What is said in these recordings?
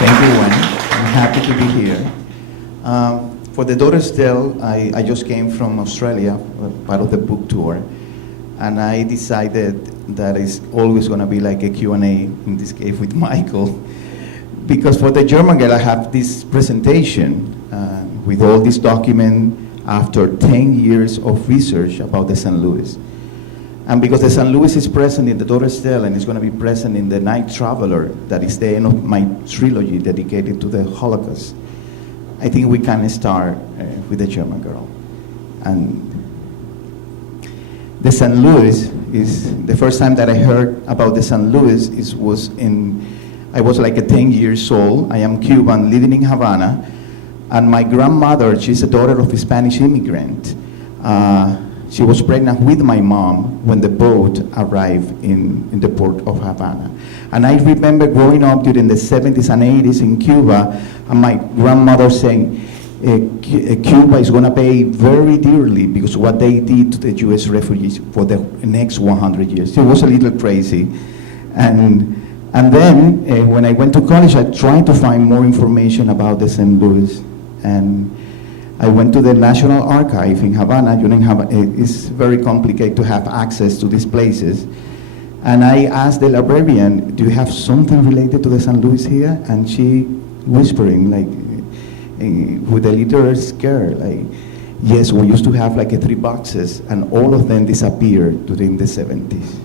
Thank you, Gwen. I'm happy to be here. For the Daughter's Tale, I just came from Australia, part of the book tour, and I decided that it's always going to be like a Q&A, in this case with Michael, because for the German Girl, I have this presentation with all this document after 10 years of research about the St. Louis. And because the St. Louis is present in the Daughter's Tale and it's going to be present in the Night Traveler, that is the end of my trilogy dedicated to the Holocaust, I think we can start with the German Girl. And the St. Louis is, the first time that I heard about the St. Louis I was like 10 years old. I am Cuban, living in Havana, and my grandmother, she's a daughter of a Spanish immigrant. She was pregnant with my mom when the boat arrived in the port of Havana. And I remember growing up during the 70s and 80s in Cuba, and my grandmother saying, Cuba is going to pay very dearly because what they did to the Jewish refugees for the next 100 years. It was a little crazy. And then when I went to college, I tried to find more information about the St. Louis. And I went to the National Archive in Havana. It's very complicated to have access to these places. And I asked the librarian, do you have something related to the St. Louis here? And she whispering, like, with a little scare, like, yes, we used to have like 3 boxes, and all of them disappeared during the 70s.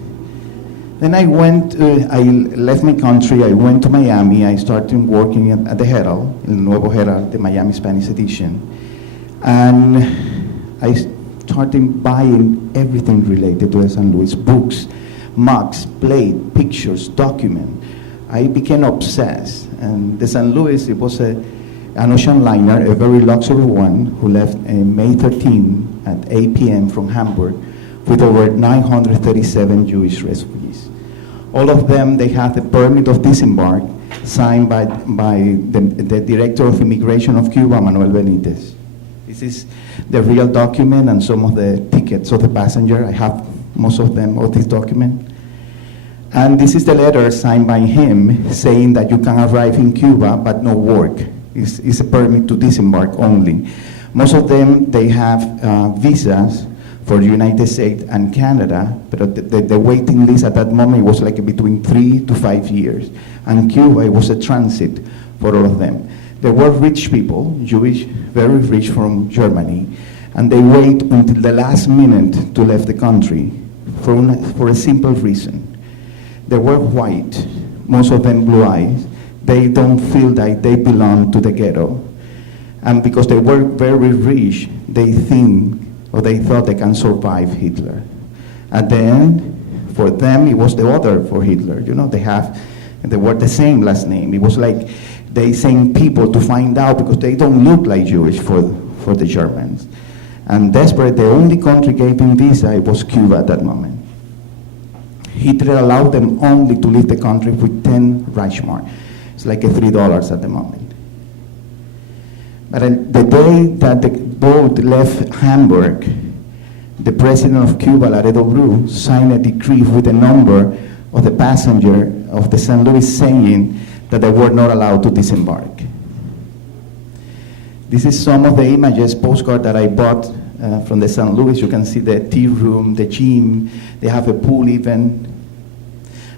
Then I left my country, I went to Miami, I started working at the Herald, El Nuevo Herald, the Miami Spanish edition. And I started buying everything related to the St. Louis, books, mugs, plate, pictures, document. I became obsessed. And the St. Louis, it was an ocean liner, a very luxury one, who left May 13 at 8 p.m. from Hamburg with over 937 Jewish refugees. All of them, they had a permit of disembark signed by the Director of Immigration of Cuba, Manuel Benitez. This is the real document and some of the tickets of the passenger. I have most of them, of this document. And this is the letter signed by him saying that you can arrive in Cuba but no work. It's a permit to disembark only. Most of them, they have visas for the United States and Canada, but the waiting list at that moment was like between 3 to 5 years. And Cuba, it was a transit for all of them. There were rich people, Jewish, very rich from Germany, and they wait until the last minute to leave the country for a simple reason. They were white, most of them blue eyes. They don't feel that they belong to the ghetto. And because they were very rich, they think, or they thought they can survive Hitler. And then, for them, it was the other for Hitler. You know, they were the same last name. It was like they sent people to find out because they don't look like Jewish for the Germans. And desperate, the only country gave him visa, it was Cuba at that moment. Hitler allowed them only to leave the country with 10 Reichsmark. It's like $3 at the moment. But the day that the boat left Hamburg, the president of Cuba, Laredo Bru, signed a decree with the number of the passenger of the St. Louis saying that they were not allowed to disembark. This is some of the images, postcard that I bought from the St. Louis. You can see the tea room, the gym, they have a pool even.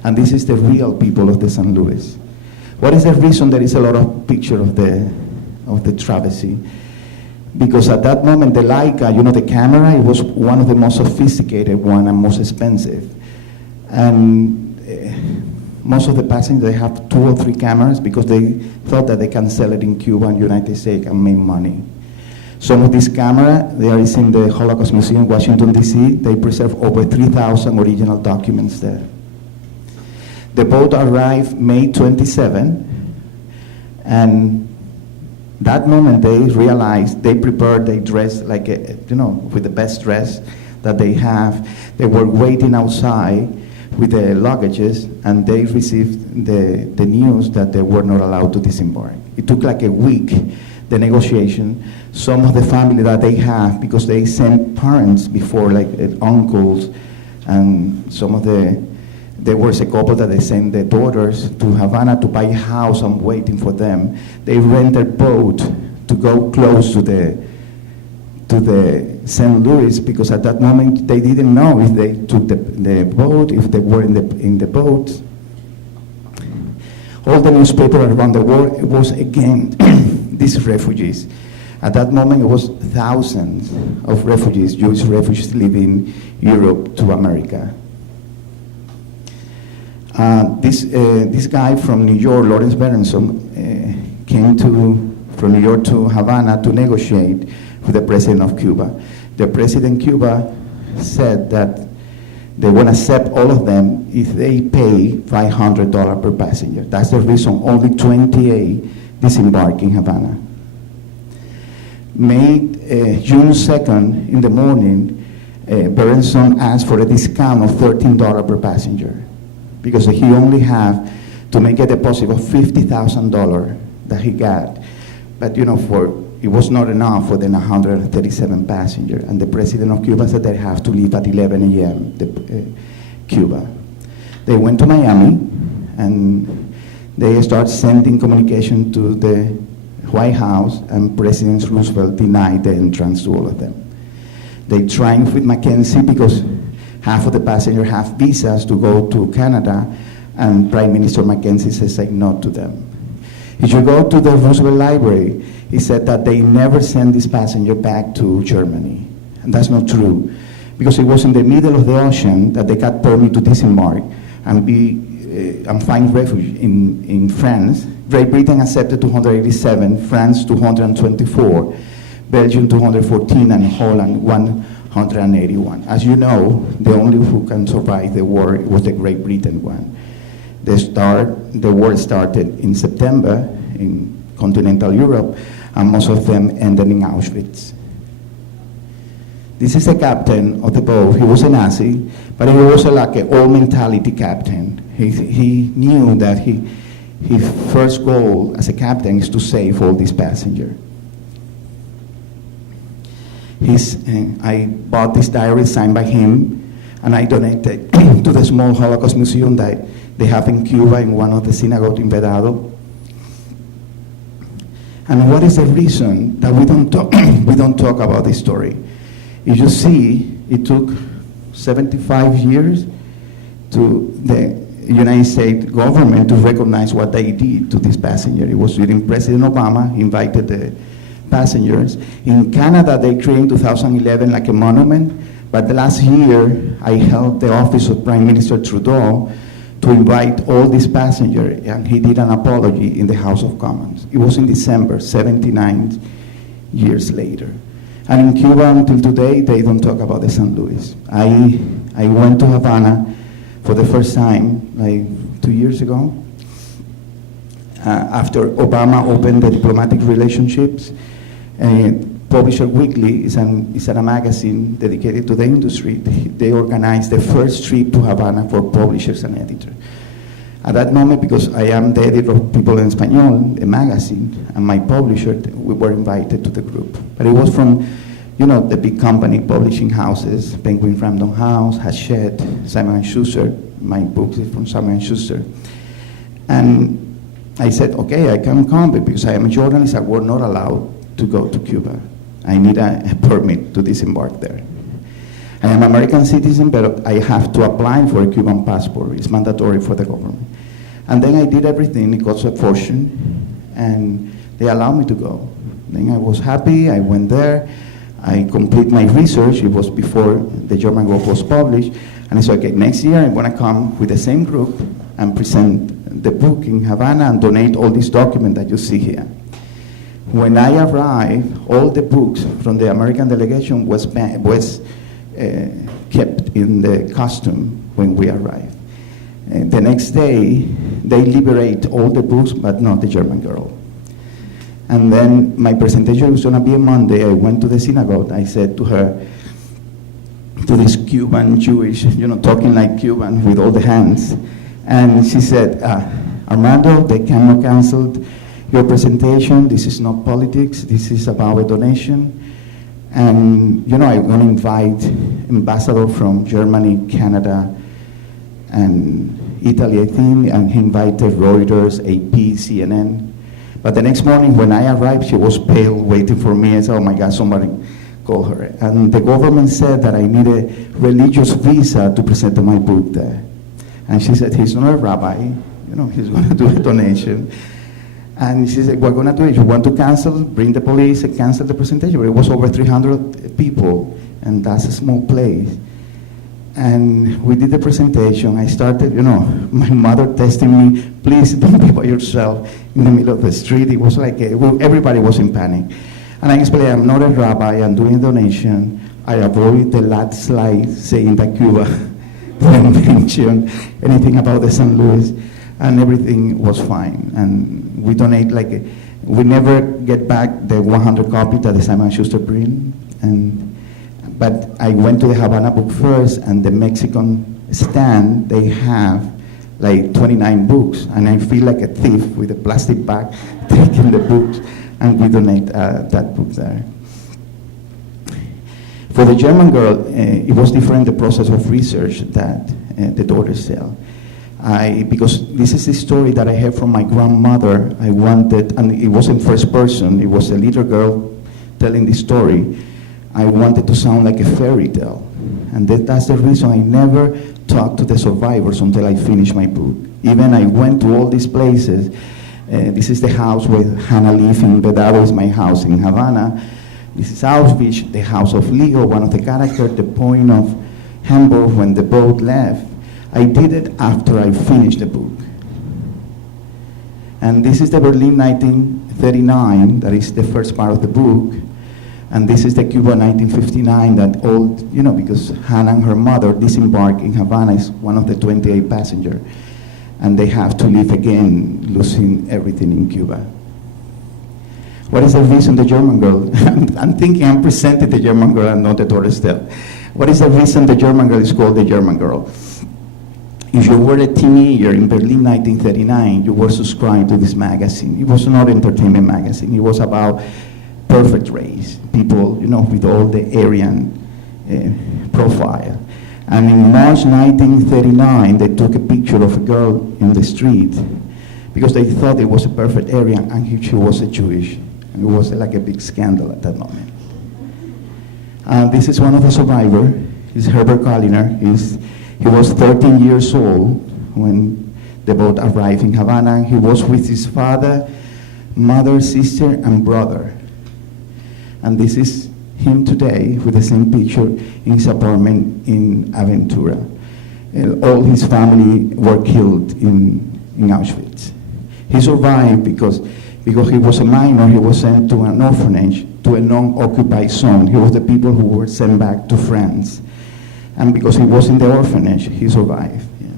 And this is the real people of the St. Louis. What is the reason there is a lot of picture of the travesty? Because at that moment, the Leica, you know, the camera, it was one of the most sophisticated one and most expensive. And most of the passengers, they have 2 or 3 cameras because they thought that they can sell it in Cuba and United States and make money. Some of these cameras, there is in the Holocaust Museum, Washington, D.C. They preserve over 3,000 original documents there. The boat arrived May 27, and that moment they realized, they prepared, they dressed like, with the best dress that they have. They were waiting outside with the luggages, and they received the news that they were not allowed to disembark. It took like a week, the negotiation. Some of the family that they have, because they sent parents before, like uncles, and some of the There was a couple that they sent their daughters to Havana to buy a house and waiting for them. They rent a boat to go close to the St. Louis, because at that moment they didn't know if they took the boat, if they were in the boat. All the newspapers around the world, it was again these refugees. At that moment, it was thousands of refugees, Jewish refugees leaving Europe to America. This guy from New York, Lawrence Berenson, came from New York to Havana to negotiate with the president of Cuba. The president of Cuba said that they want to accept all of them if they pay $500 per passenger. That's the reason only 28 disembarked in Havana. June 2nd in the morning, Berenson asked for a discount of $13 per passenger, because he only had to make a deposit of $50,000 that he got. But it was not enough for the 137 passengers. And the president of Cuba said they have to leave at 11 a.m. Cuba. They went to Miami, and they started sending communication to the White House, and President Roosevelt denied the entrance to all of them. They triumphed with Mackenzie because half of the passengers have visas to go to Canada, and Prime Minister Mackenzie said no to them. If you go to the Roosevelt Library, he said that they never sent this passenger back to Germany. And that's not true, because it was in the middle of the ocean that they got permit to disembark and find refuge in France. Great Britain accepted 287, France 224, Belgium 214, and Holland 181. As you know, the only who can survive the war was the Great Britain one. The war started in September in continental Europe, and most of them ended in Auschwitz. This is the captain of the boat. He was a Nazi, but he was like an all-mentality captain. He knew that his first goal as a captain is to save all these passengers. I bought this diary signed by him, and I donated to the small Holocaust museum that they have in Cuba in one of the synagogues in Vedado. And what is the reason that we don't talk about this story? If you see, it took 75 years to the United States government to recognize what they did to this passenger. It was during President Obama. He invited the passengers. In Canada, they created in 2011 like a monument, but the last year, I held the office of Prime Minister Trudeau to invite all these passengers, and he did an apology in the House of Commons. It was in December, 79 years later. And in Cuba, until today, they don't talk about the St. Louis. I went to Havana for the first time, like 2 years ago, after Obama opened the diplomatic relationships. Publisher Weekly is a magazine dedicated to the industry. They organized the first trip to Havana for publishers and editors. At that moment, because I am the editor of People en Español, a magazine, and my publisher, we were invited to the group. But it was from, the big company publishing houses, Penguin Random House, Hachette, Simon & Schuster. My books is from Simon & Schuster. And I said, okay, I can come, but because I am a journalist, I was not allowed to go to Cuba. I need a permit to disembark there. I am an American citizen, but I have to apply for a Cuban passport. It's mandatory for the government. And then I did everything. It cost a fortune, and they allowed me to go. Then I was happy. I went there. I completed my research. It was before the German book was published. And I said, okay, next year I'm going to come with the same group and present the book in Havana and donate all these documents that you see here. When I arrived, all the books from the American delegation was kept in the costume when we arrived. And the next day, they liberate all the books, but not the German girl. And then my presentation was going to be on Monday. I went to the synagogue. I said to her, to this Cuban Jewish, talking like Cuban with all the hands. And she said, Armando, they cannot cancel your presentation. This is not politics. This is about a donation. And, I'm going to invite ambassador from Germany, Canada, and Italy, I think, and he invited Reuters, AP, CNN. But the next morning when I arrived, she was pale, waiting for me. I said, oh my God, somebody call her. And the government said that I need a religious visa to present my book there. And she said, he's not a rabbi, he's going to do a donation. And she said, we're going to do it. You want to cancel, bring the police and cancel the presentation. But it was over 300 people, and that's a small place. And we did the presentation. I started, my mother testing me, please don't be by yourself in the middle of the street. It was like, everybody was in panic. And I explained, I'm not a rabbi, I'm doing a donation. I avoid the last slide saying that Cuba didn't mention anything about the St. Louis, and everything was fine. And we donate we never get back the 100 copies that the Simon Schuster print. But I went to the Havana Book First, and the Mexican stand, they have like 29 books, and I feel like a thief with a plastic bag taking the books, and we donate that book there. For the German girl, it was different, the process of research that the daughters tell. Because this is the story that I heard from my grandmother. I wanted, and it wasn't first person, it was a little girl telling the story. I wanted to sound like a fairy tale. And that's the reason I never talked to the survivors until I finished my book. Even I went to all these places. This is the house where Hannah lived in Vedado, is my house in Havana. This is Auschwitz, the house of Leo, one of the characters, the point of Hamburg when the boat left. I did it after I finished the book. And this is the Berlin 1939, that is the first part of the book. And this is the Cuba 1959 that all, because Hannah and her mother disembarked in Havana, is one of the 28 passengers. And they have to leave again, losing everything in Cuba. What is the reason the German girl? I'm thinking I'm presenting the German girl and not the Torres Stell. What is the reason the German girl is called the German girl? If you were a teenager in Berlin 1939, you were subscribed to this magazine. It was not an entertainment magazine. It was about perfect race, people, with all the Aryan profile. And in March 1939, they took a picture of a girl in the street because they thought it was a perfect Aryan, and she was a Jewish. And it was like a big scandal at that moment. This is one of the survivors. He's Herbert Colliner. He was 13 years old when the boat arrived in Havana. He was with his father, mother, sister, and brother. And this is him today with the same picture in his apartment in Aventura. All his family were killed in Auschwitz. He survived because he was a minor. He was sent to an orphanage, to a non-occupied zone. He was the people who were sent back to France. And because he was in the orphanage, he survived. Yeah.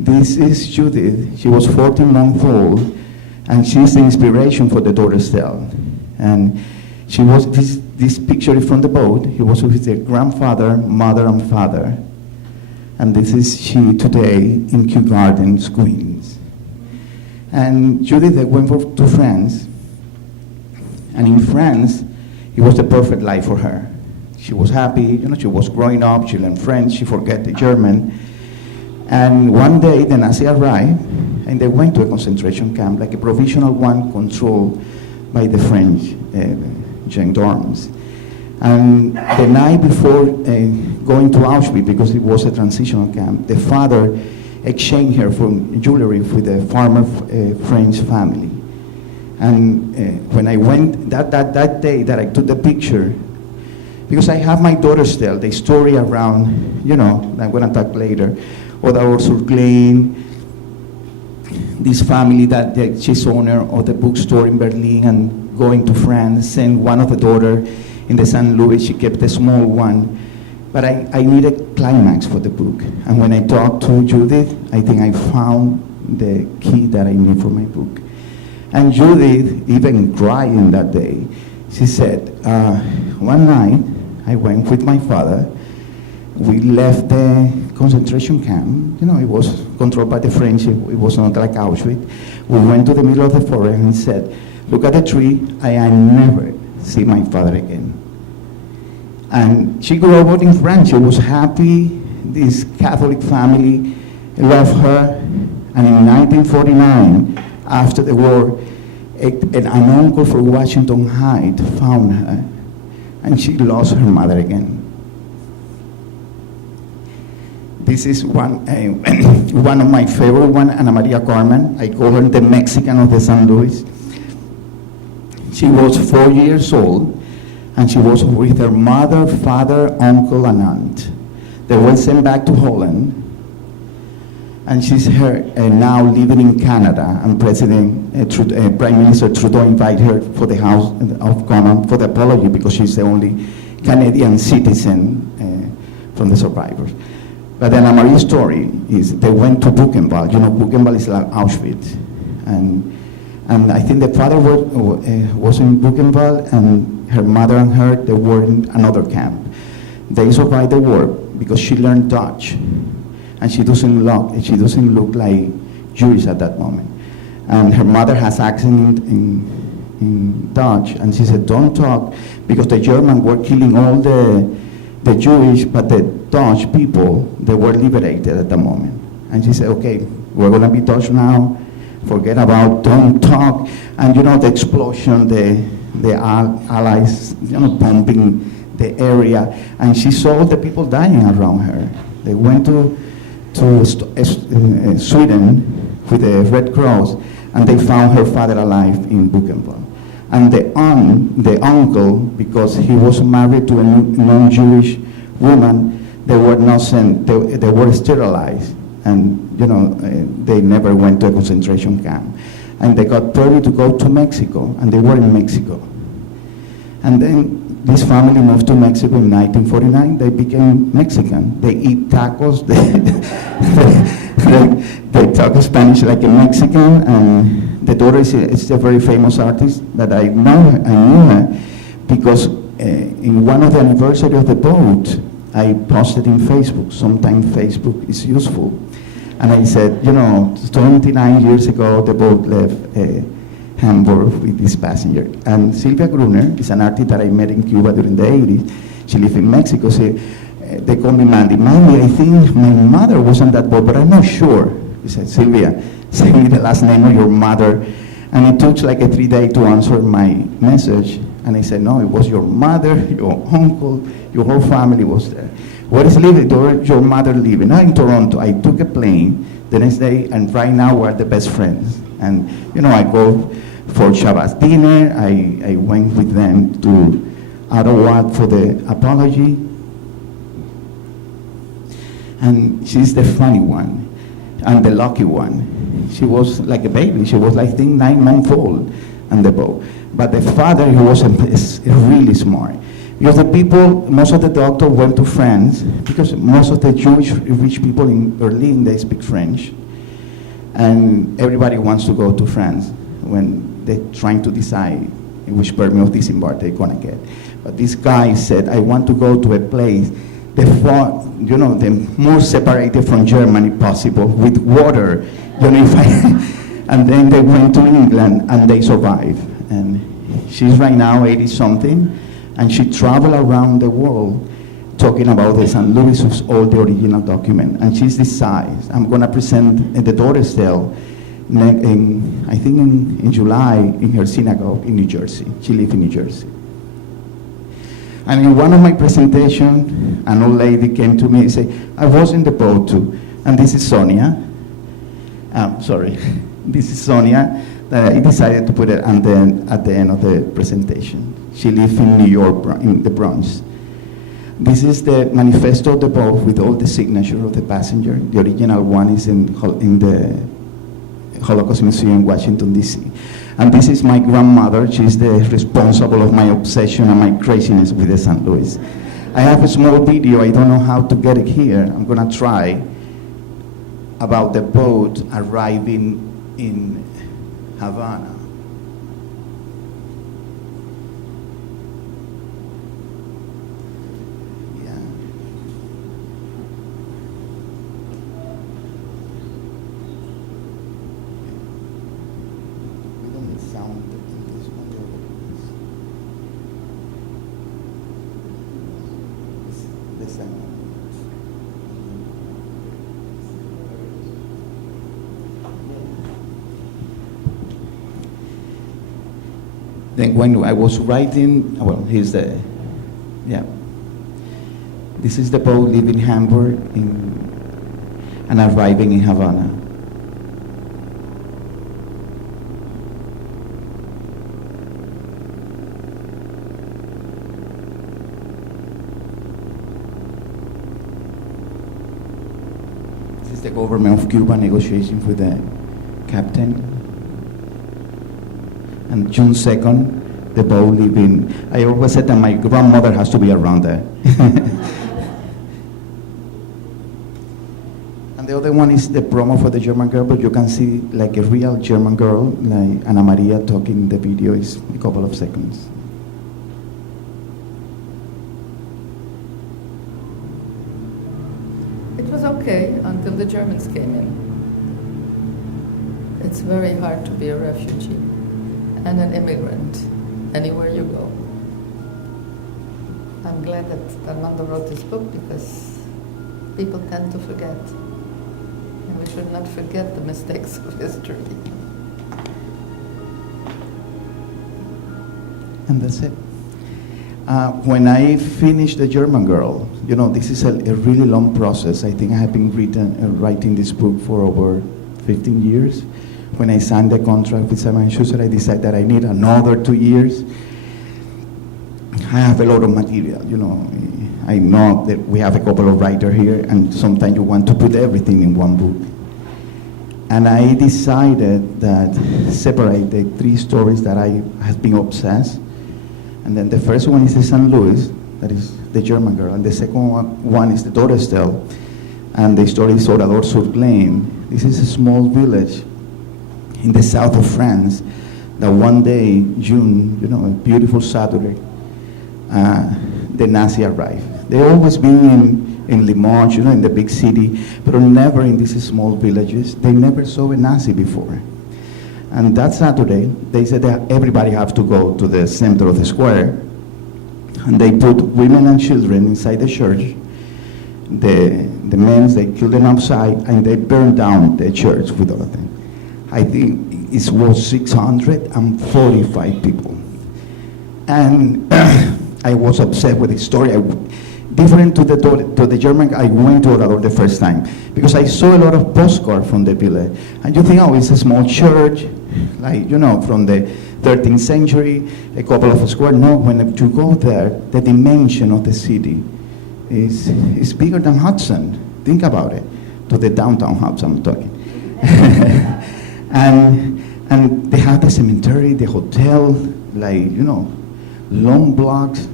This is Judith. She was 14 months old, and she's the inspiration for the daughter Stell. And she was, this picture is from the boat. He was with her grandfather, mother, and father. And this is she today in Kew Gardens, Queens. And Judith, they went to France. And in France, it was the perfect life for her. She was happy, she was growing up, she learned French, she forgot the German. And one day the Nazi arrived, and they went to a concentration camp, like a provisional one controlled by the French gendarmes. And the night before going to Auschwitz, because it was a transitional camp, the father exchanged her for jewelry with a farmer French family. And when I went, that day that I took the picture, because I have my daughter still, the story around, I'm going to talk later, Oda sur Klein, this family that she's owner of the bookstore in Berlin and going to France, and one of the daughter in the St. Louis, she kept a small one. But I need a climax for the book. And when I talked to Judith, I think I found the key that I need for my book. And Judith, even crying that day, she said, one night, I went with my father. We left the concentration camp. It was controlled by the French. It was not like Auschwitz. We went to the middle of the forest and said, look at the tree. I never see my father again. And she grew up in France. She was happy. this Catholic family loved her, and in 1949, after the war, an uncle from Washington Heights found her, and she lost her mother again. This is one of my favorite one, Ana Maria Carmen. I call her the Mexican of the San Luis. She was 4 years old, and she was with her mother, father, uncle, and aunt. They were sent back to Holland, and she's here now living in Canada, and Prime Minister Trudeau invited her for the House of Commons for the apology because she's the only Canadian citizen from the survivors. But the Ana Maria story is they went to Buchenwald. You know, Buchenwald is like Auschwitz. And I think the father was in Buchenwald, and her mother and her, they were in another camp. They survived the war because she learned Dutch. And she doesn't look like Jewish at that moment. And her mother has accent in Dutch, and she said, don't talk, because the Germans were killing all the Jewish, but the Dutch people, they were liberated at the moment. And she said, okay, we're gonna be Dutch now, forget about, don't talk. And you know, the explosion, the Allies, you know, bombing the area, and she saw the people dying around her. They went to Sweden with the Red Cross, and they found her father alive in Buchenwald. And the uncle, because he was married to a non-Jewish woman, they were not sent, they were sterilized, and you know, they never went to a concentration camp. And they got permit to go to Mexico, and they were in Mexico. And then this family moved to Mexico in 1949. They became Mexican. They eat tacos. They talk Spanish like a Mexican. And the daughter is a very famous artist that I knew her because in one of the anniversary of the boat, I posted in Facebook. Sometimes Facebook is useful. And I said, you know, 29 years ago, the boat left Hamburg with this passenger. And Sylvia Gruner is an artist that I met in Cuba during the 80s. She lived in Mexico. They call me Mandy. Mandy, I think my mother was on that boat, but I'm not sure. He said, Sylvia, send me the last name of your mother. And it took like 3 days to answer my message. And I said, no, it was your mother, your uncle, your whole family was there. Where is your mother living? In Toronto. I took a plane the next day, and right now we're the best friends. And you know, I go for Shabbat dinner. I went with them to Ottawa for the apology. And she's the funny one and the lucky one. She was like a baby. She was, I think, 9 months old on the boat. But the father, he was really smart. Because the people, most of the doctors went to France, because most of the Jewish rich people in Berlin, they speak French. And everybody wants to go to France when they're trying to decide which permit of disembark they're gonna get. But this guy said, I want to go to a place, the more separated from Germany possible, with water. You know, and then they went to England and they survived. And she's right now 80-something, and she traveled around the world talking about the St. Louis of all the original document. And she's this size. I'm gonna present the daughter's tale I think in July in her synagogue in New Jersey. She lives in New Jersey. And in one of my presentations, an old lady came to me and said, I was in the boat too. And this is Sonia. This is Sonia that I decided to put it at the end of the presentation. She lives in New York, in the Bronx. This is the manifesto of the boat with all the signatures of the passenger. The original one is in the Holocaust Museum in Washington, D.C. And this is my grandmother. She's the responsible of my obsession and my craziness with the St. Louis. I have a small video. I don't know how to get it here. I'm gonna try, about the boat arriving in Havana. Then when I was writing, well, here's the, yeah. This is the boat leaving Hamburg and arriving in Havana. This is the government of Cuba negotiating with the captain. And June 2nd, the boat leaving. I always said that my grandmother has to be around there. And the other one is the promo for the German girl, but you can see like a real German girl, like Ana Maria talking in the video is a couple of seconds. It was okay until the Germans came in. It's very hard to be a refugee and an immigrant anywhere you go. I'm glad that Armando wrote this book because people tend to forget. And we should not forget the mistakes of history. And that's it. When I finished The German Girl, you know, this is a really long process. I think I have been writing this book for over 15 years. When I signed the contract with Simon & Schuster, I decided that I need another 2 years. I have a lot of material, you know. I know that we have a couple of writers here, and sometimes you want to put everything in one book. And I decided that separate the 3 stories that I have been obsessed. And then the first one is the St. Louis, that is the German girl, and the second one is the Dorestel, and the story is Oradour-sur-Glane. This is a small village in the south of France that one day, June, you know, a beautiful Saturday, the Nazi arrived. They always been in Limoges, you know, in the big city, but never in these small villages. They never saw a Nazi before. And that Saturday, they said that everybody have to go to the center of the square, and they put women and children inside the church. The men, they killed them outside, and they burned down the church with all of them. I think it was 645 people. And I was upset with the story. Different to the German, I went to Oradour the first time because I saw a lot of postcards from the village. And you think, oh, it's a small church, like, you know, from the 13th century, a couple of squares. No, when you go there, the dimension of the city is bigger than Hudson. Think about it, to the downtown Hudson I'm talking. And they have the cemetery, the hotel, like, you know, long blocks,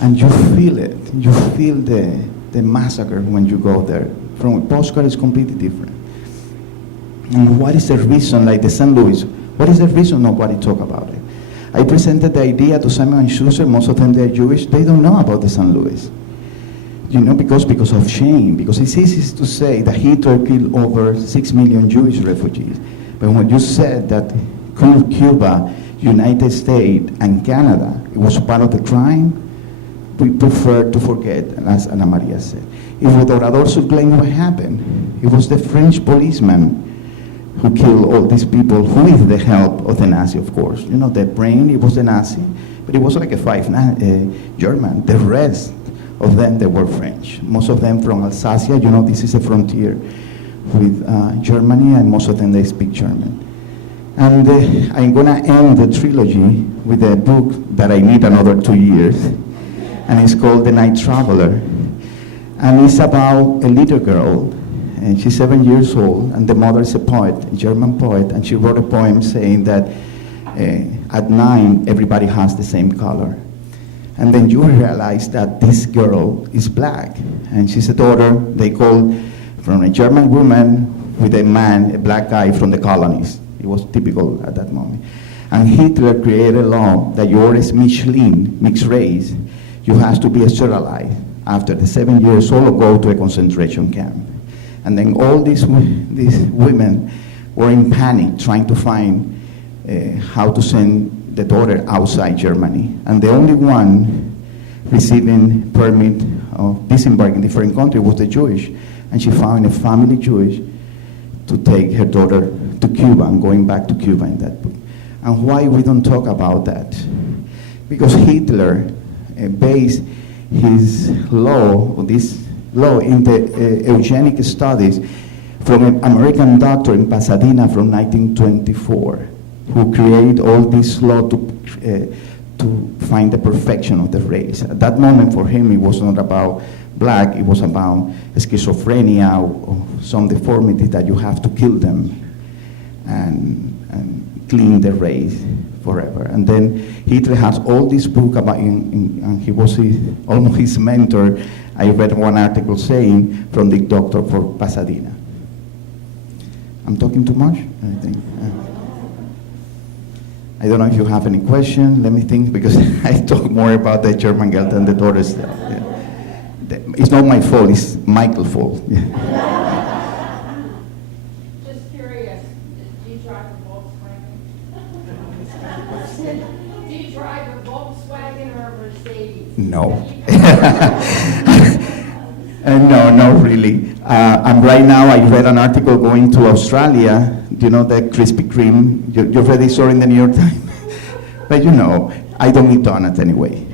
and you feel it. You feel the massacre when you go there. From a postcard, it's completely different. And what is the reason, like the St. Louis, what is the reason nobody talk about it? I presented the idea to Simon & Schuster, most of them they're Jewish, they don't know about the St. Louis. You know, because of shame, because it's easy to say that Hitler killed over 6 million Jewish refugees. But when you said that Cuba, United States, and Canada, it was part of the crime, we prefer to forget, as Ana Maria said. If with Oradour-sur-Glane, what happened? It was the French policeman who killed all these people with the help of the Nazi, of course. You know, the brain, it was the Nazi, but it was like a 5 German. The rest of them, they were French. Most of them from Alsace, you know, this is a frontier with Germany, and most of them, they speak German. And I'm gonna end the trilogy with a book that I need another 2 years, and it's called The Night Traveler. And it's about a little girl, and she's 7 years old, and the mother is a poet, a German poet, and she wrote a poem saying that at night, everybody has the same color. And then you realize that this girl is black, and she's a daughter, they call from a German woman with a man, a black guy from the colonies. It was typical at that moment. And Hitler created a law that you are a mixed race, you have to be sterilized after the 7 years old or go to a concentration camp. And then all these women were in panic trying to find how to send the daughter outside Germany. And the only one receiving permit of disembark in different country was the Jewish. And she found a family Jewish to take her daughter to Cuba and going back to Cuba in that book. And why we don't talk about that? Because Hitler based his law, or this law, in the eugenic studies from an American doctor in Pasadena from 1924, who created all this law to find the perfection of the race. At that moment, for him, it was not about black, it was about schizophrenia or some deformity that you have to kill them and clean the race forever. And then Hitler has all this book about, and he was almost his mentor. I read one article saying from the doctor for Pasadena. I'm talking too much, I think. I don't know if you have any question. Let me think, because I talk more about the German girl than the daughter stuff. Yeah. It's not my fault, it's Michael's fault. Yeah. Just curious, do you drive a Volkswagen? Do you drive a Volkswagen or a Mercedes? No. No, not really. And right now, I read an article going to Australia. Do you know the Krispy Kreme? You read this story in the New York Times? But you know, I don't eat donuts anyway.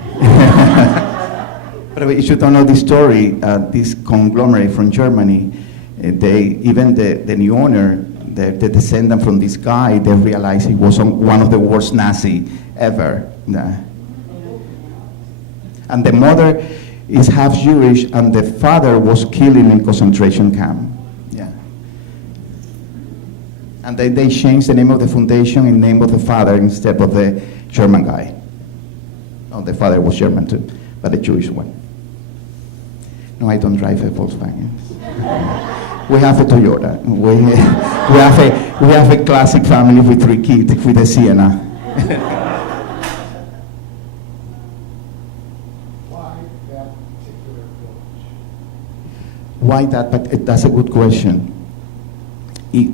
But if you don't know this story, this conglomerate from Germany, even the new owner, the descendant from this guy, they realized he was one of the worst Nazi ever. And the mother is half Jewish, and the father was killed in a concentration camp. Yeah. And they changed the name of the foundation in name of the father instead of the German guy. Oh, the father was German too, but the Jewish one. No, I don't drive a Volkswagen. We have a Toyota. We have a classic family with 3 kids with a Sienna. Why that? But that's a good question.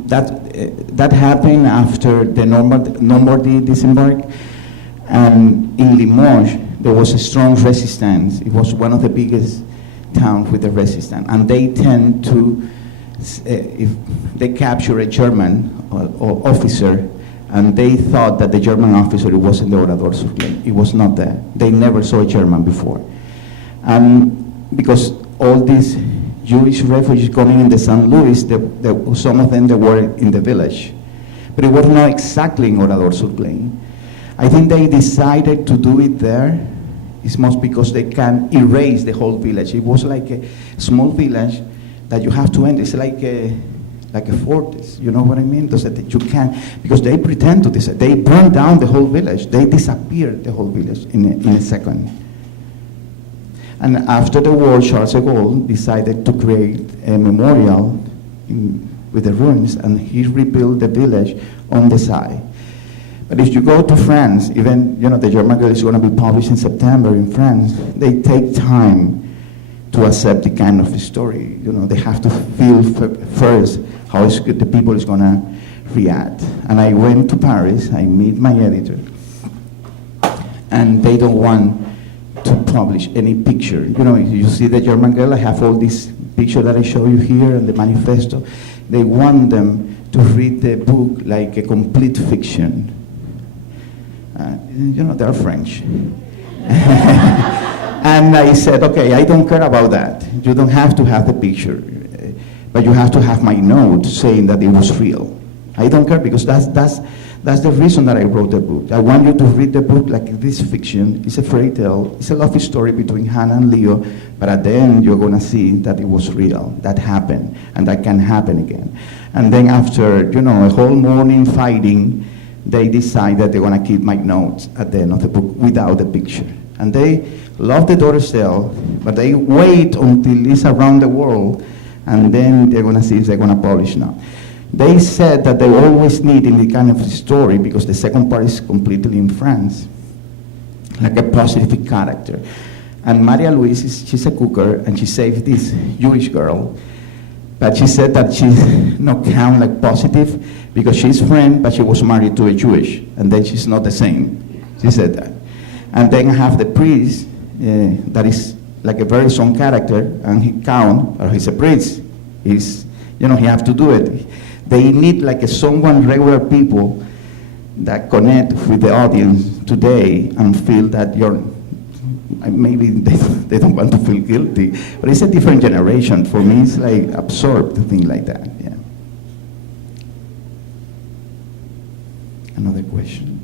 That happened after the Normandy disembark, and in Limoges there was a strong resistance. It was one of the biggest towns with the resistance, and they tend to, if they capture a German or officer, and they thought that the German officer was in the Orador sur Glane. It was not there. They never saw a German before, because all these Jewish refugees coming in the St. Louis, some of them they were in the village. But it was not exactly in Orador sur Glane. I think they decided to do it there. It's most because they can erase the whole village. It was like a small village that you have to enter. It's like a fortress, you know what I mean? That you can, because they pretend to decide. They burn down the whole village. They disappeared the whole village in a second. And after the war, Charles de Gaulle decided to create a memorial with the ruins, and he rebuilt the village on the side. But if you go to France, even the German girl is going to be published in September in France, they take time to accept the kind of story. They have to feel first how the people is going to react. And I went to Paris, I meet my editor, and they don't want to publish any picture. You see the German girl, I have all these pictures that I show you here and the manifesto. They want them to read the book like a complete fiction. They're French. And I said, okay, I don't care about that. You don't have to have the picture, but you have to have my note saying that it was real. I don't care, because that's the reason that I wrote the book. I want you to read the book like this fiction. It's a fairy tale. It's a love story between Hannah and Leo, but at the end you're going to see that it was real, that happened, and that can happen again. And then after, a whole morning fighting, they decide that they're going to keep my notes at the end of the book without the picture. And they love the daughter still, but they wait until it's around the world, and then they're going to see if they're going to publish now. They said that they always need in the kind of story, because the second part is completely in France, like a positive character. And Maria Louise, she's a cooker, and she saved this Jewish girl. But she said that she's not count like positive because she's French, but she was married to a Jewish, and then she's not the same. She said that. And then I have the priest that is like a very strong character, and he count, or he's a priest. He have to do it. They need like someone, regular people, that connect with the audience today and feel that you're, maybe they don't want to feel guilty, but it's a different generation. For me, it's like absurd to think like that, yeah. Another question?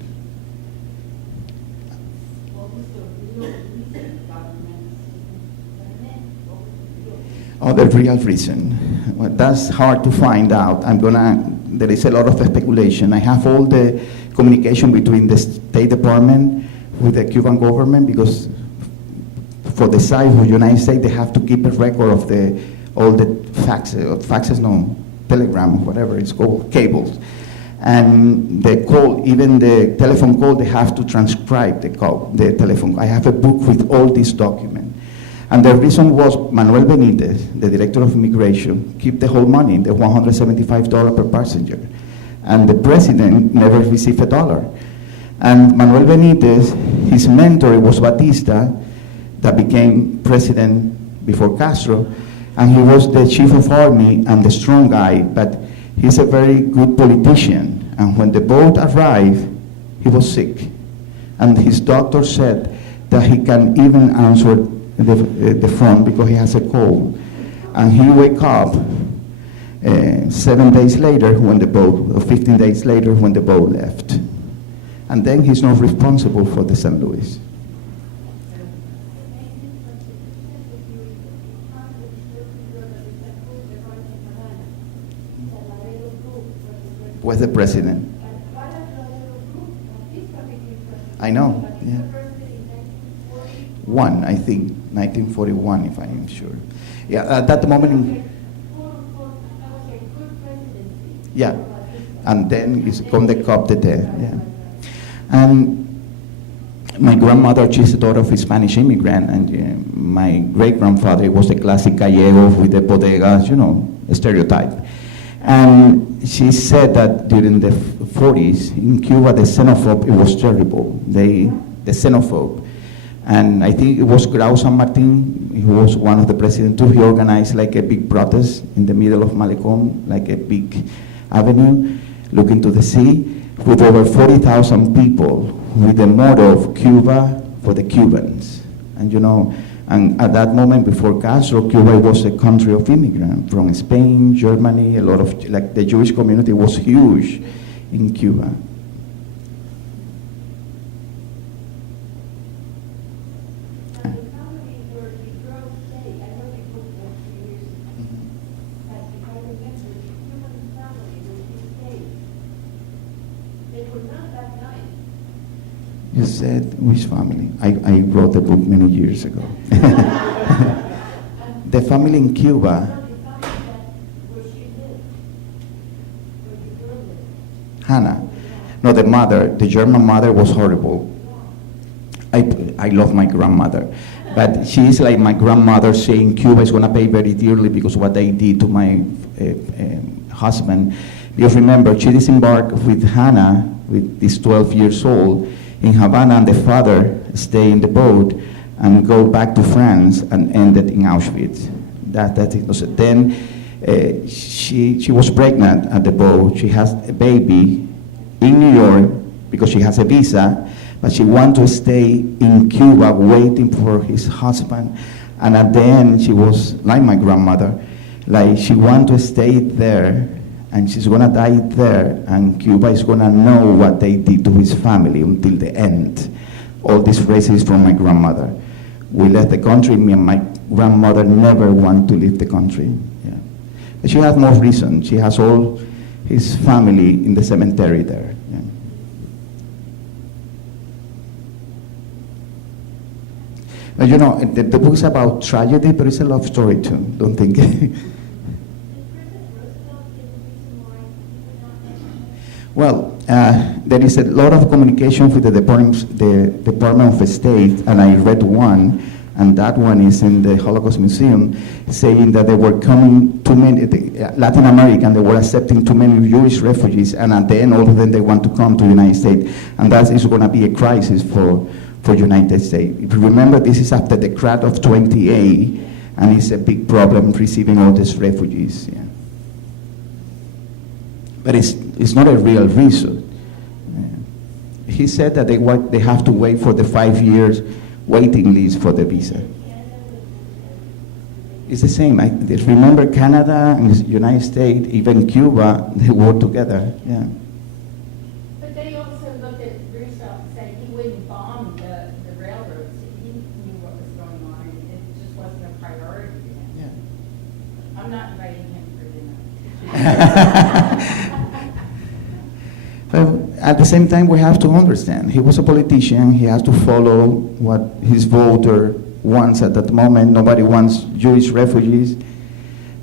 What was the real reason documents were meant? What was the real? Oh, the real reason. Well, that's hard to find out. There is a lot of speculation. I have all the communication between the State Department with the Cuban government, because for the side of the United States, they have to keep a record of all the faxes, no, telegram, whatever it's called, cables. And the call, even the telephone call, they have to transcribe the call, the telephone. I have a book with all these documents. And the reason was Manuel Benitez, the director of immigration, kept the whole money, the $175 per passenger. And the president never received $1. And Manuel Benitez, his mentor was Batista, that became president before Castro, and he was the chief of army and the strong guy, but he's a very good politician. And when the boat arrived, he was sick. And his doctor said that he can even answer the phone because he has a cold. And he wake up 7 days later when the boat, or 15 days later when the boat left. And then he's not responsible for the St. Louis. Was the president. I know, yeah. One, I think, 1941, if I am sure. Yeah, at that moment, yeah, and then it's come the cop the death, yeah. And my grandmother, she's the daughter of a Spanish immigrant, and my great-grandfather was the classic gallego with the bodegas, you know, stereotype. And she said that during the 40s in Cuba, the xenophobe, it was terrible. The xenophobe. And I think it was Grau San Martin, who was one of the presidents too. He organized like a big protest in the middle of Malecon, like a big avenue, looking to the sea, with over 40,000 people, with the motto of Cuba for the Cubans. And you know, and at that moment before Castro, Cuba was a country of immigrants from Spain, Germany, a lot of, like the Jewish community was huge in Cuba. You said, which family? I wrote a book many years ago. The family in Cuba, Hannah. No, the mother, the German mother was horrible. I love my grandmother. But she is like my grandmother saying Cuba is going to pay very dearly because what they did to my husband. Because remember, she disembarked with Hannah, with this 12 years old, in Havana, and the father stayed in the boat and go back to France and ended in Auschwitz. That's it. So then she was pregnant at the boat. She has a baby in New York because she has a visa, but she wanted to stay in Cuba waiting for his husband. And at the end, she was like my grandmother, like she wanted to stay there, and she's gonna die there, and Cuba is gonna know what they did to his family until the end. All these phrases from my grandmother. We left the country, me and my grandmother never want to leave the country. Yeah. But she has more reason. She has all his family in the cemetery there. Yeah. But you know, the book is about tragedy, but it's a love story too, don't think. Well, there is a lot of communication with the Department of State, and I read one, and that one is in the Holocaust Museum, saying that they were coming too many, Latin American, they were accepting too many Jewish refugees, and at the end, all of them, they want to come to the United States, and that is going to be a crisis for United States. If you remember, this is after the crash of 28, and it's a big problem receiving all these refugees. Yeah. But it's not a real reason. he said that they have to wait for the 5 years waiting list for the visa. It's the same. Remember Canada and the United States, even Cuba, they work together. Yeah. But they also looked at Roosevelt and said he wouldn't bomb the railroads. He knew what was going on, and it just wasn't a priority to him. Yeah. I'm not inviting him for dinner. But at the same time, we have to understand, he was a politician, he has to follow what his voter wants at that moment. Nobody wants Jewish refugees.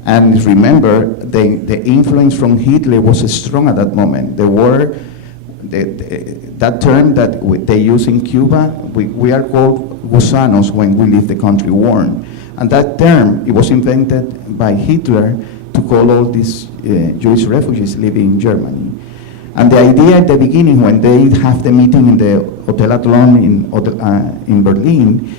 And remember, the influence from Hitler was strong at that moment. There were, that term that they use in Cuba, we are called gusanos when we leave the country warm. And that term, it was invented by Hitler to call all these Jewish refugees living in Germany. And the idea at the beginning, when they have the meeting in the Hotel Adlon in Berlin,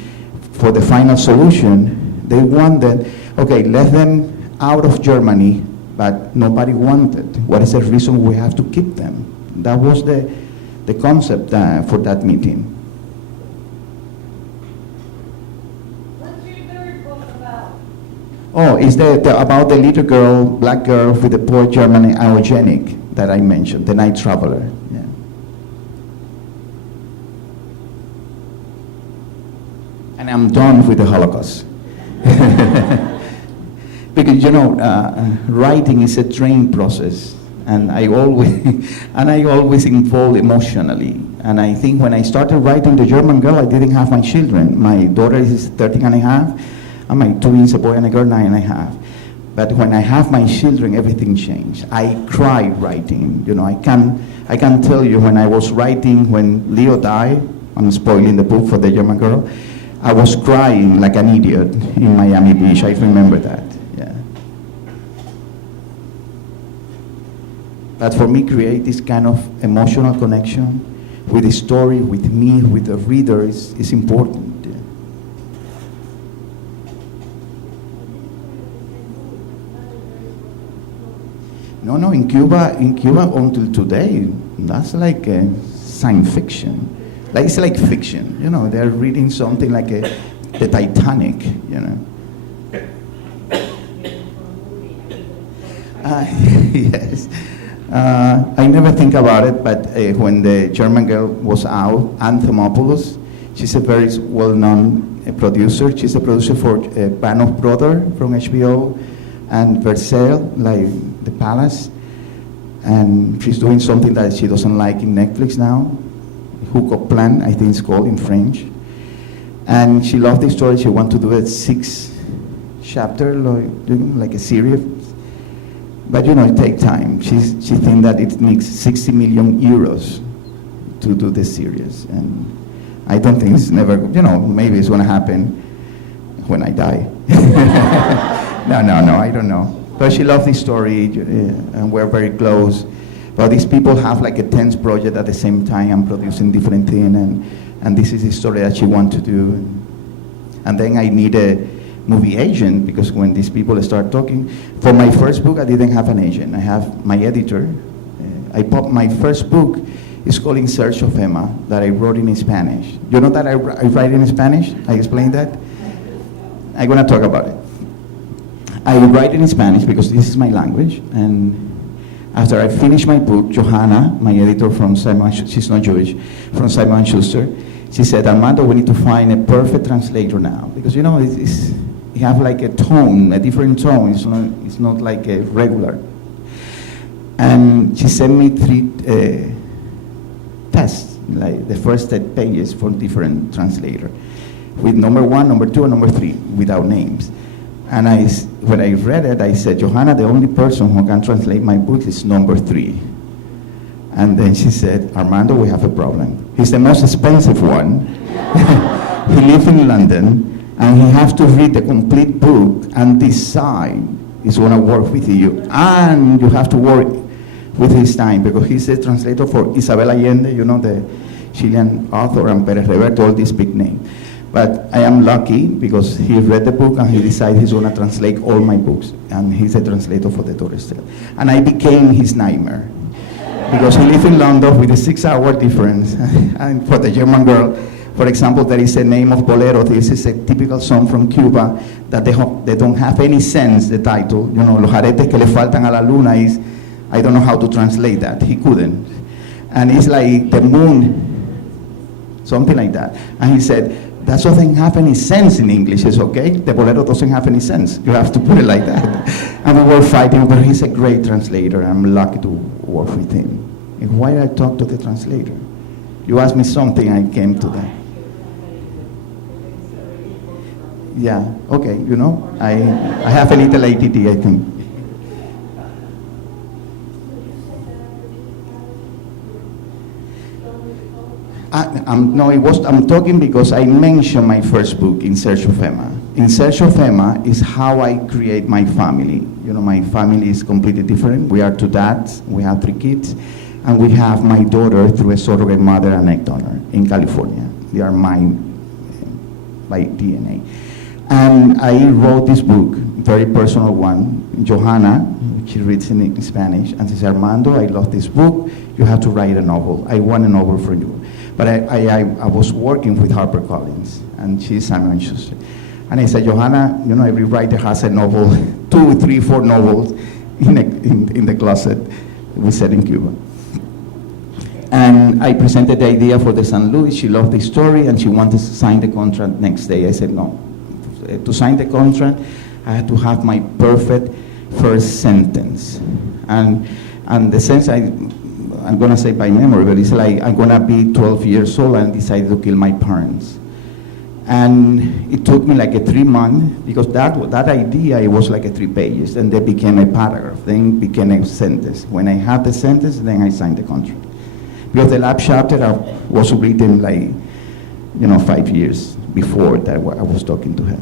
for the final solution, they wanted, okay, let them out of Germany, but nobody wanted. What is the reason we have to keep them? That was the concept for that meeting. What's your third book about? Oh, it's about the little girl, black girl with the poor German eugenic that I mentioned, The Night Traveler. Yeah. And I'm done with the Holocaust. Because, you know, writing is a trained process, and I always involve emotionally. And I think when I started writing The German Girl, I didn't have my children. My daughter is 13 and a half, and my twins, a boy and a girl, 9 and a half. But when I have my children, everything changed. I cry writing. You know, I can tell you when I was writing, when Leo died, I'm spoiling the book for The German Girl, I was crying like an idiot in Miami Beach. I remember that, yeah. But for me, create this kind of emotional connection with the story, with me, with the reader is important. Yeah. No, in Cuba until today, that's like science fiction. Like, it's like fiction, you know, they're reading something like the Titanic, you know. Yes. I never think about it, but when The German Girl was out, Anne Thomopoulos, she's a very well-known producer. She's a producer for Band of Brothers from HBO and Versailles, like The Palace. And she's doing something that she doesn't like in Netflix now, Hookup Plan, I think it's called in French. And she loved the story. She wanted to do a 6 chapter, like a series. But you know, it takes time. She thinks that it needs 60 million euros to do this series. And I don't think it's never, you know, maybe it's gonna happen when I die. No, I don't know. But she loved this story, and we're very close. But these people have like a tense project at the same time and producing different things, and this is the story that she wants to do. And then I need a movie agent, because when these people start talking, for my first book I didn't have an agent. I have my editor. My first book is called In Search of Emma, that I wrote in Spanish. You know that I write in Spanish? I explained that? I'm gonna talk about it. I write in Spanish because this is my language, and after I finished my book, Johanna, my editor from Simon, she's not Jewish, from Simon & Schuster, she said, Armando, we need to find a perfect translator now. Because, you know, you have like a tone, a different tone. It's not like a regular. And she sent me 3 tests, like the first 10 pages for different translator, with number 1, number 2, and number 3, without names. And when I read it, I said, Johanna, the only person who can translate my book is number 3. And then she said, Armando, we have a problem. He's the most expensive one. He lives in London, and he has to read the complete book and decide he's going to work with you. And you have to work with his time, because he's a translator for Isabel Allende, you know, the Chilean author, and Pérez Reverte, all these big names. But I am lucky because he read the book and he decided he's going to translate all my books. And he's a translator for the Torres Strait. And I became his nightmare. because he lives in London with a 6-hour difference. And for the German girl, for example, there is a name of Bolero. This is a typical song from Cuba that they don't have any sense, the title. You know, Los aretes que le faltan a la luna is, I don't know how to translate that. He couldn't. And it's like the moon, something like that. And he said, that doesn't have any sense in English. It's okay. The Bolero doesn't have any sense. You have to put it like that. And we were fighting, but he's a great translator. I'm lucky to work with him. And why I talk to the translator? You asked me something, I came to that. Yeah, okay, you know, I have a little ADD, I think. I'm talking because I mentioned my first book, In Search of Emma. In Search of Emma is how I create my family. You know, my family is completely different. We are 2 dads, we have 3 kids, and we have my daughter through a surrogate mother and egg donor in California. They are mine by DNA. And I wrote this book, very personal one. Johanna, she reads in Spanish, and she said, Armando, I love this book. You have to write a novel. I want a novel for you. But I was working with HarperCollins, and she's Simon & Schuster. And I said, Johanna, you know, every writer has a novel, 2, 3, 4 novels in the closet. We said in Cuba. And I presented the idea for the St. Louis. She loved the story, and she wanted to sign the contract next day. I said, no. To sign the contract, I had to have my perfect first sentence. And the sense I'm going to say by memory, but it's like I'm going to be 12 years old and decided to kill my parents. And it took me like a 3 months, because that idea, it was like a 3 pages, and then became a paragraph, then became a sentence. When I had the sentence, then I signed the contract. Because the last chapter was written like, 5 years before that I was talking to her.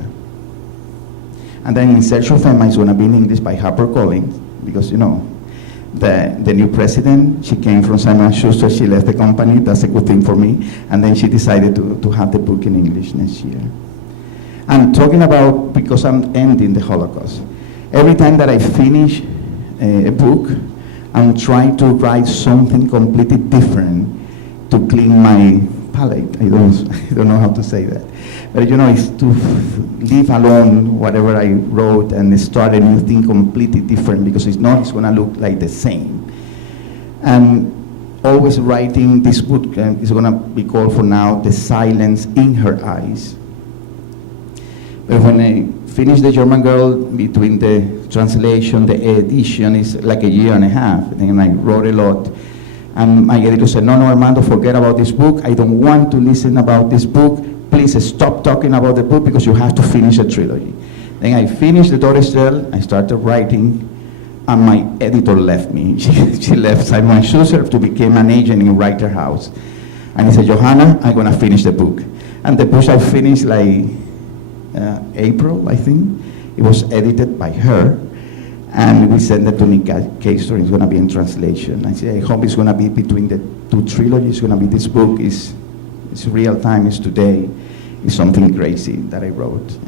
And then In Search of Emma is going to be in English by HarperCollins, because, the new president, she came from Simon & Schuster, she left the company, that's a good thing for me, and then she decided to have the book in English next year. I'm talking about, because I'm ending the Holocaust. Every time that I finish a book, I'm trying to write something completely different to clean my palate. I don't know how to say that. But it's to leave alone whatever I wrote and start a new thing completely different, because it's going to look like the same. And always writing this book is going to be called for now, The Silence in Her Eyes. But when I finished The German Girl, between the translation, the edition, is like 1.5 years, and I wrote a lot. And my editor said, no, Armando, forget about this book. I don't want to listen about this book. Please stop talking about the book, because you have to finish a trilogy. Then I finished The Tortoise Shell, I started writing, and my editor left me. She left Simon & Schuster to become an agent in Writer House. And he said, Johanna, I'm going to finish the book. And the book I finished like April, I think. It was edited by her. And we sent it to Nick Castor. It's going to be in translation. I said, I hope it's going to be between the 2 trilogies. It's going to be this book. It's real time. It's today. It's something crazy that I wrote.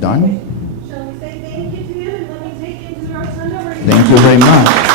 Done? Shall we say thank you to you, and let me take you to our son over here? Thank you very much.